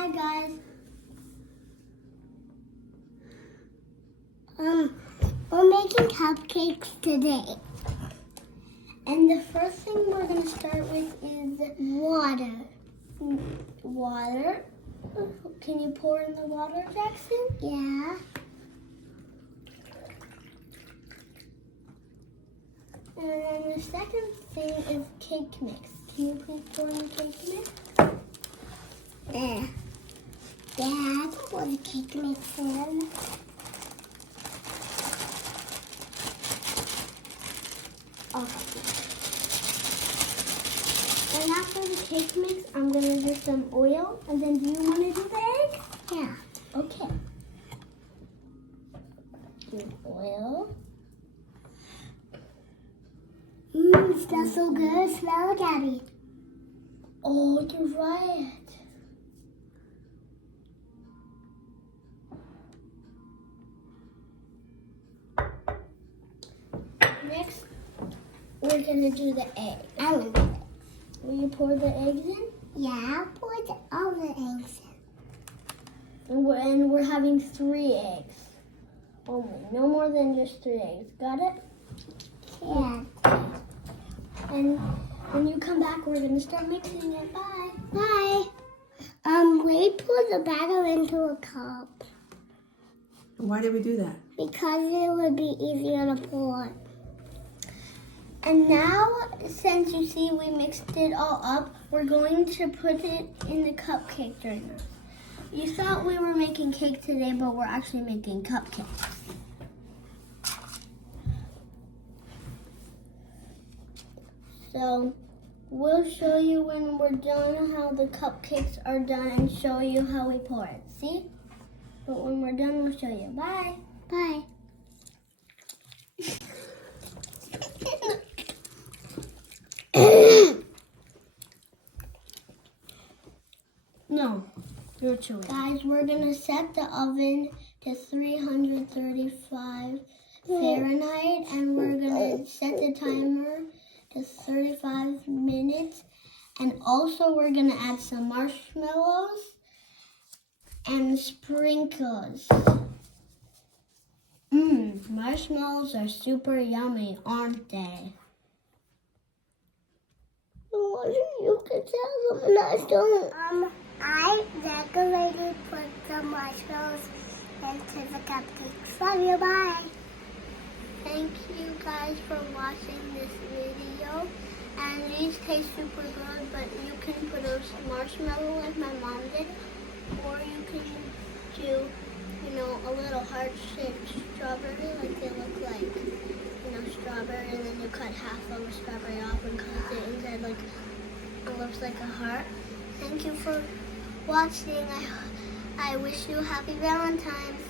Hi guys. We're making cupcakes today. And the first thing we're going to start with is water. Water. Can you pour in the water, Jackson? Yeah. And then the second thing is cake mix. Can you please pour in the cake mix? There. Dad, pour the cake mix in. Okay. And after the cake mix, I'm going to do some oil. And then do you want to do the eggs? Yeah. Okay. Do oil. It smells so good. Smell it, Gabby. Oh, you're right. Next, we're going to do the eggs. I want the eggs. Will you pour the eggs in? Yeah, I'll pour all the eggs in. And we're having 3 eggs. Only. No more than just 3 eggs. Got it? Yeah. And when you come back, we're going to start mixing it. Bye. Bye. We pour the batter into a cup. Why did we do that? Because it would be easier to pour. And now, since you see we mixed it all up, we're going to put it in the cupcake strainer. You thought we were making cake today, but we're actually making cupcakes. So, we'll show you when we're done how the cupcakes are done and show you how we pour it. See? But when we're done, we'll show you. Bye. Bye. No, you're chewing. Guys, we're going to set the oven to 335 Fahrenheit, and we're going to set the timer to 35 minutes. And also, we're going to add some marshmallows and sprinkles. Marshmallows are super yummy, aren't they? You could tell them, and I don't. I decorated, put the marshmallows into the cupcakes. Love you, bye. Thank you guys for watching this video. And these taste super good, but you can put a marshmallow like my mom did, or you can do, a little heart-shaped strawberry, like they look like, strawberry, and then you cut half of a strawberry off and cut it inside like it looks like a heart. Thank you for watching. I wish you happy Valentine's.